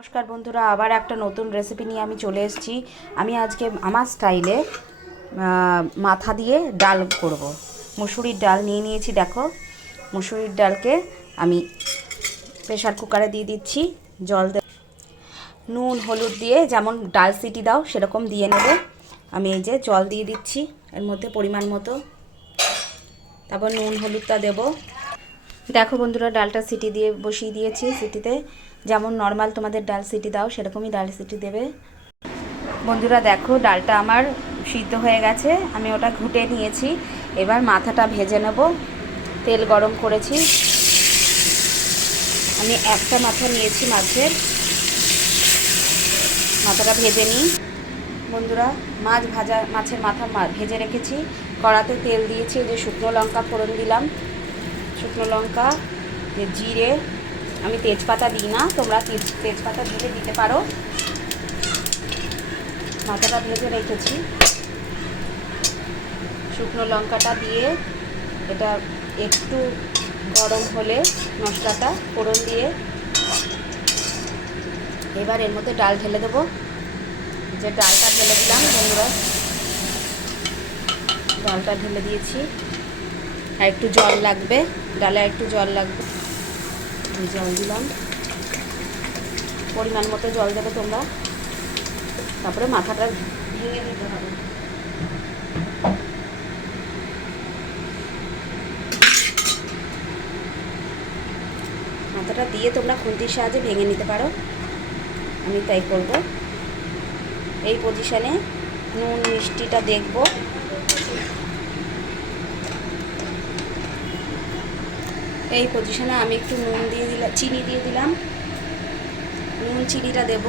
নমস্কার বন্ধুরা, আবার একটা নতুন রেসিপি নিয়ে আমি চলে এসেছি। আমি আজকে আমার স্টাইলে মাথা দিয়ে ডাল করব। মুসুরির ডাল নিয়ে নিয়েছি, দেখো। মুসুরির ডালকে আমি প্রেশার কুকারে দিয়ে দিচ্ছি, জল দে নুন, হলুদ দিয়ে যেমন ডাল সিটি দাও, সেরকম দিয়ে নেবে। আমি এই যে জল দিয়ে দিচ্ছি, এর মধ্যে পরিমাণ মতো। তারপর নুন, হলুদটা দেবো। দেখো বন্ধুরা, ডালটা সিটি দিয়ে বসিয়ে দিয়েছি, সিটিতে। যেমন নর্মাল তোমাদের ডাল সিটি দাও, সেরকমই ডাল সিটি দেবে। বন্ধুরা, দেখো ডালটা আমার সিদ্ধ হয়ে গেছে, আমি ওটা ঘুটে নিয়েছি। এবার মাথাটা ভেজে নেব। তেল গরম করেছি। আমি একটা মাথা নিয়েছি মাছের। মাথাটা ভেজে নিই। বন্ধুরা, মাছ ভাজা, মাছের মাথা ভেজে রেখেছি। কড়াতে তেল দিয়েছি যে শুকনো লঙ্কা ফোড়ন দিলাম। শুকনো লঙ্কা জিরে, আমি তেজপাতা দিই না, তোমরা তেজ, তেজপাতা দিলে দিতে পারো। মাথাটা ভেজে রেখেছি। শুকনো লঙ্কাটা দিয়ে এটা একটু গরম হলে মশলাটা ফোড়ন দিয়ে এবার এর মধ্যে ডাল ঢেলে দেবো। যে ডালটা ঢেলে দিলাম, বন্ধুরা, ডালটা ঢেলে দিয়েছি। আর একটু জল লাগবে, ডালে একটু জল লাগবে। জল দিলাম। পরিমাণ মতো জল দেবে তোমরা। তারপরে মাথাটা ভেঙে দিতে হবে। মাথাটা দিয়ে তোমরা খুন্তির সাহায্যে ভেঙে নিতে পারো। আমি তাই করব। এই পজিশানে নুন, মিষ্টিটা দেখব। এই পজিশনে আমি একটু নুন দিয়ে দিলাম চিনি দিয়ে দিলাম। নুন, চিনিটা দেব।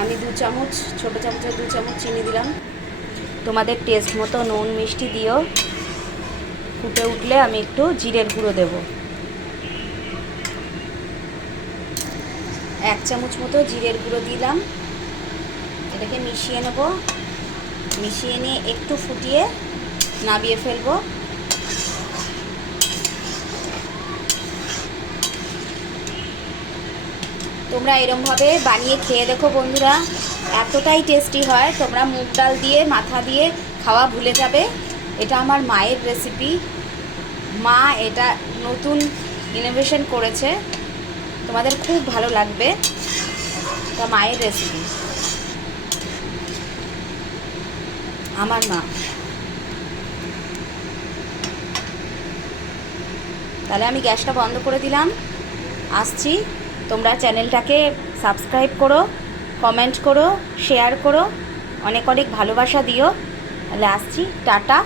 আমি দু চামচ, ছোটো চামচের দু চামচ চিনি দিলাম। তোমাদের টেস্ট মতো নুন, মিষ্টি দিও। ফুটে উঠলে আমি একটু জিরের গুঁড়ো দেব। এক চামচ মতো জিরের গুঁড়ো দিলাম। এটাকে মিশিয়ে নেব। মিশিয়ে নিয়ে একটু ফুটিয়ে নাবিয়ে ফেলব। তোমরা এরমভাবে বানিয়ে খেয়ে দেখো বন্ধুরা। এতটাই টেস্টি হয়। তোমরা মুগ ডাল দিয়ে, মাথা দিয়ে খাওয়া ভুলে যাবে। এটা আমার মায়ের রেসিপি মা এটা নতুন ইনোভেশন করেছে। তোমাদের খুব ভালো লাগবে। এটা মায়ের রেসিপি আমার মা। তাহলে আমি গ্যাসটা বন্ধ করে দিলাম। আসছি। তোমরা চ্যানেলটাকে সাবস্ক্রাইব করো, কমেন্ট করো, শেয়ার করো, অনেক অনেক ভালোবাসা দিও। তাহলে আসছি, টাটা।